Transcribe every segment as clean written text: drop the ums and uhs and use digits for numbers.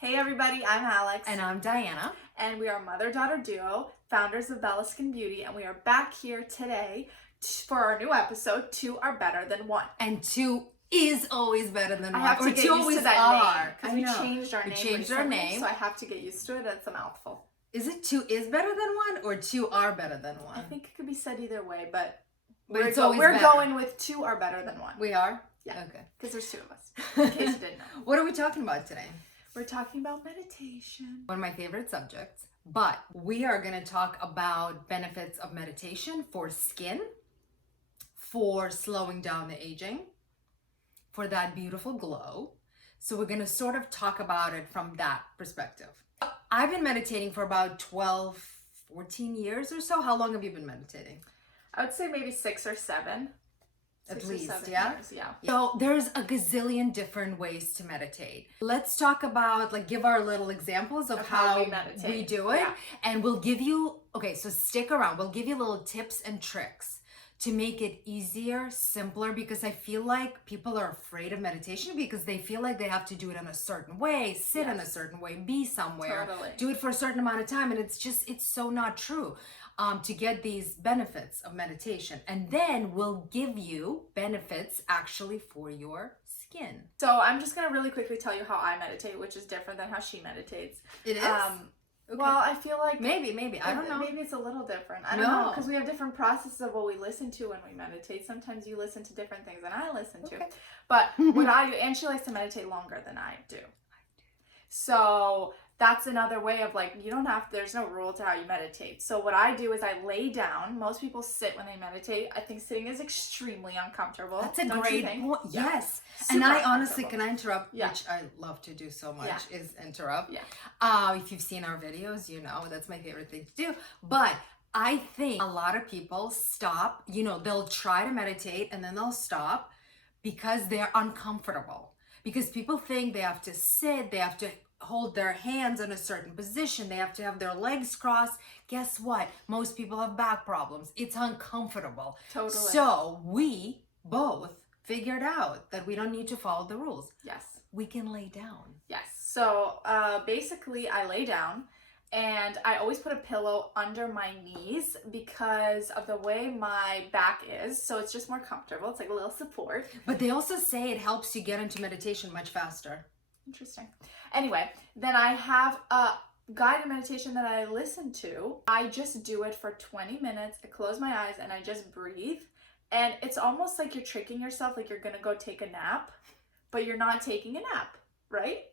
Hey everybody, I'm Alex. And I'm Diana. And we are a mother-daughter duo, founders of Bella Skin Beauty, and we are back here today for our new episode, Two Are Better Than One. And two is always better than one. I have to get used to that name, because we changed our name. We changed our name. So I have to get used to it, and it's a mouthful. Is it two is better than one or two are better than one? I think it could be said either way, but we're going with Two Are Better Than One. We are? Yeah. Okay. Because there's two of us, in case you didn't know. What are we talking about today? We're talking about meditation. One of my favorite subjects. But we are going to talk about benefits of meditation for skin, for slowing down the aging, for that beautiful glow. So we're going to sort of talk about it from that perspective. I've been meditating for about 12, 14 years or so. How long have you been meditating? I would say maybe 6 or 7. At 6 or least, 7 yeah? years, yeah. So there's a gazillion different ways to meditate. Let's talk about, give our little examples of how we do it. Yeah. And we'll give you, so stick around. We'll give you little tips and tricks to make it easier, simpler, because I feel like people are afraid of meditation because they feel like they have to do it in a certain way, sit in a certain way, be somewhere, do it for a certain amount of time. And it's so not true. To get these benefits of meditation. And then we'll give you benefits actually for your skin. So I'm just going to really quickly tell you how I meditate, which is different than how she meditates. It is? Okay. Well, I feel like... Maybe. I don't know. Maybe it's a little different. I don't know. Because we have different processes of what we listen to when we meditate. Sometimes you listen to different things than I listen to. But what I do, and she likes to meditate longer than I do. So... that's another way of there's no rule to how you meditate. So what I do is I lay down. Most people sit when they meditate. I think sitting is extremely uncomfortable. That's a great point. Yes. Yeah. And I honestly, can I interrupt? Yeah. Which I love to do so much is interrupt. Yeah. If you've seen our videos, you know, that's my favorite thing to do. But I think a lot of people stop, they'll try to meditate and then they'll stop because they're uncomfortable. Because people think they have to sit, they have to hold their hands in a certain position, they have to have their legs crossed. Guess what? Most people have back problems. It's uncomfortable. Totally. So we both figured out that we don't need to follow the rules. Yes. We can lay down. Yes. So basically I lay down and I always put a pillow under my knees because of the way my back is. So it's just more comfortable. It's like a little support. But they also say it helps you get into meditation much faster. Interesting. Anyway, then I have a guided meditation that I listen to. I just do it for 20 minutes. I close my eyes and I just breathe. And it's almost like you're tricking yourself, like you're going to go take a nap, but you're not taking a nap, right?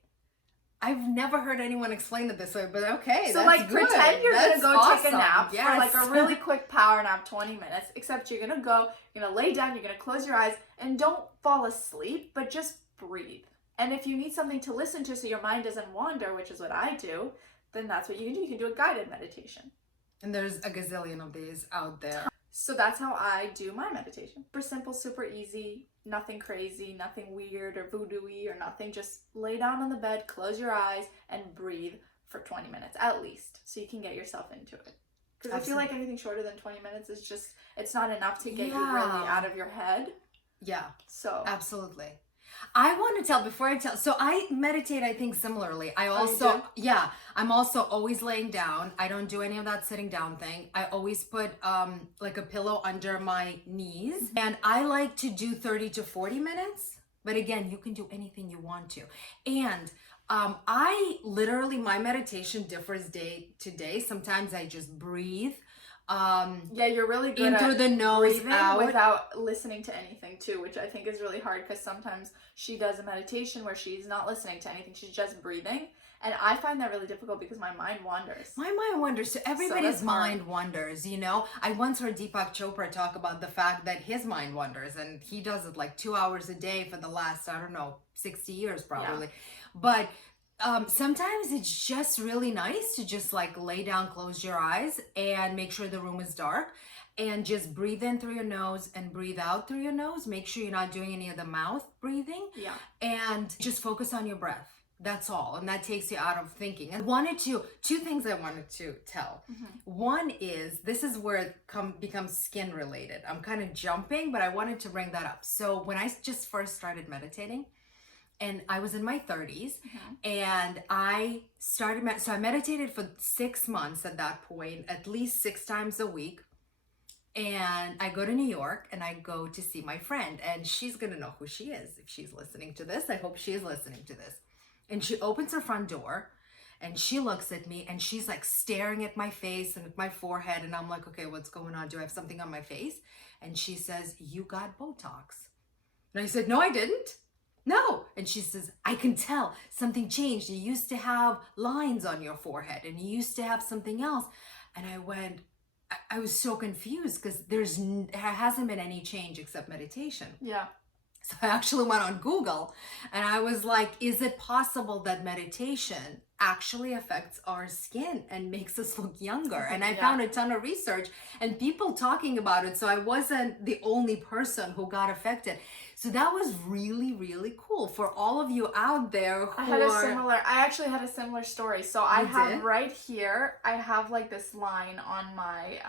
I've never heard anyone explain it this way, but okay. So that's good. Pretend you're going to go take a nap yes. for a really quick power nap, 20 minutes, except you're going to go, you're going to lay down, you're going to close your eyes and don't fall asleep, but just breathe. And if you need something to listen to so your mind doesn't wander, which is what I do, then that's what you can do. You can do a guided meditation. And there's a gazillion of these out there. So that's how I do my meditation. Super simple, super easy, nothing crazy, nothing weird or voodoo-y or nothing. Just lay down on the bed, close your eyes, and breathe for 20 minutes at least so you can get yourself into it. Because I feel like anything shorter than 20 minutes is just, it's not enough to get you really out of your head. Yeah. So. Absolutely. I want to tell before I tell. So I meditate, I think similarly. I also, I'm also always laying down. I don't do any of that sitting down thing. I always put like a pillow under my knees. And I like to do 30 to 40 minutes. But again, you can do anything you want to. And I literally, my meditation differs day to day. Sometimes I just breathe. You're really good in through the nose, out without listening to anything too, which I think is really hard because sometimes she does a meditation where she's not listening to anything, she's just breathing, and I find that really difficult because my mind wanders. My mind wanders, so everybody's mind wanders, I once heard Deepak Chopra talk about the fact that his mind wanders, and he does it like 2 hours a day for the last 60 years probably. But sometimes it's just really nice to just lay down, close your eyes, and make sure the room is dark, and just breathe in through your nose and breathe out through your nose. Make sure you're not doing any of the mouth breathing. And just focus on your breath. That's all. And that takes you out of thinking. And two things I wanted to tell. One is, this is where it becomes skin related. I'm kind of jumping, but I wanted to bring that up. So when I just first started meditating, and I was in my 30s, and I started, so I meditated for 6 months at that point, at least 6 times a week. And I go to New York and I go to see my friend, and she's gonna know who she is if she's listening to this. I hope she is listening to this. And she opens her front door and she looks at me and she's like staring at my face and at my forehead. And I'm like, okay, what's going on? Do I have something on my face? And she says, you got Botox. And I said, no, I didn't. No. And she says, I can tell something changed. You used to have lines on your forehead and you used to have something else. And I went, I was so confused because there hasn't been any change except meditation. Yeah. So I actually went on Google and I was like, is it possible that meditation actually affects our skin and makes us look younger? And I found a ton of research and people talking about it. So I wasn't the only person who got affected. So that was really, really cool for all of you out there who I actually had a similar story. So I have right here, I have like this line on my,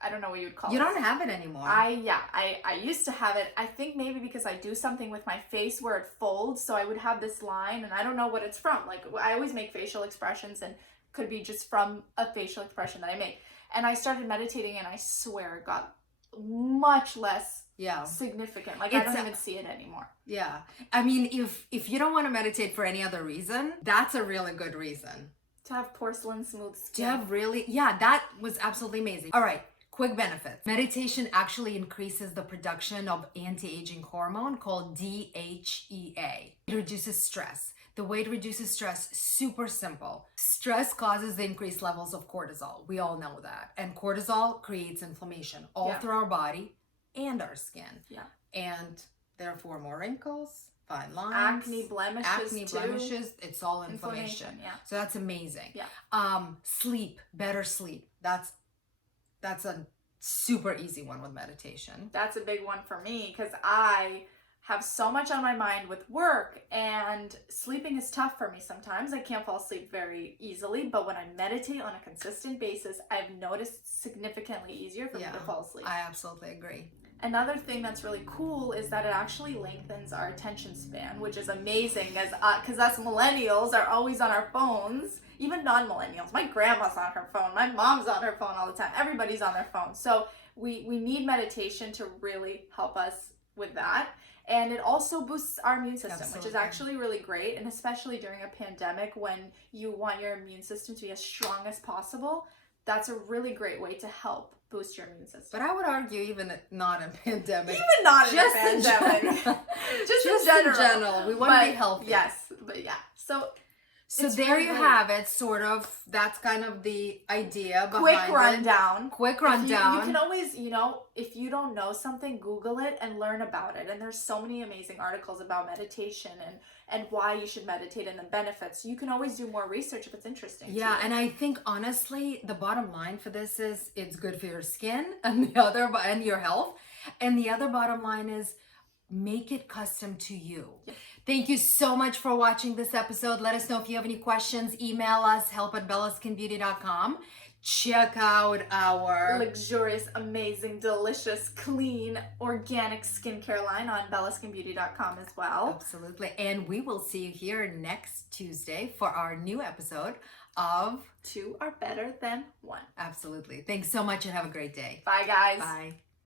I don't know what you would call it. You don't have it anymore. I used to have it. I think maybe because I do something with my face where it folds. So I would have this line and I don't know what it's from. Like I always make facial expressions and could be just from a facial expression that I make. And I started meditating and I swear it got much less significant. Like I don't even see it anymore. Yeah. I mean, if you don't want to meditate for any other reason, that's a really good reason. To have porcelain smooth skin. To have that was absolutely amazing. All right. Quick benefits. Meditation actually increases the production of anti-aging hormone called DHEA. It reduces stress. The way it reduces stress, super simple. Stress causes the increased levels of cortisol. We all know that. And cortisol creates inflammation all through our body and our skin. Yeah. And therefore more wrinkles, fine lines, acne blemishes, it's all inflammation. Yeah. So that's amazing. Yeah. Sleep, better sleep. That's a super easy one with meditation. That's a big one for me because I have so much on my mind with work and sleeping is tough for me sometimes. I can't fall asleep very easily, but when I meditate on a consistent basis, I've noticed significally easier for me to fall asleep. I absolutely agree. Another thing that's really cool is that it actually lengthens our attention span, which is amazing because us millennials are always on our phones. Even non-millennials. My grandma's on her phone. My mom's on her phone all the time. Everybody's on their phone. So we need meditation to really help us with that. And it also boosts our immune system, which is actually really great. And especially during a pandemic when you want your immune system to be as strong as possible, that's a really great way to help boost your immune system. But I would argue even not a pandemic. Even not in a pandemic. just in general. We want to be healthy. Yes, but yeah. So there you have it, sort of. That's kind of the idea behind it. Quick rundown. You can always, if you don't know something, Google it and learn about it. And there's so many amazing articles about meditation and why you should meditate and the benefits. You can always do more research if it's interesting. Yeah, and I think honestly, the bottom line for this is it's good for your skin and your health. And the other bottom line is make it custom to you. Yeah. Thank you so much for watching this episode. Let us know if you have any questions. Email us, help@bellaskinbeauty.com. Check out our luxurious, amazing, delicious, clean, organic skincare line on bellaskinbeauty.com as well. Absolutely. And we will see you here next Tuesday for our new episode of Two Are Better Than One. Absolutely. Thanks so much and have a great day. Bye, guys. Bye.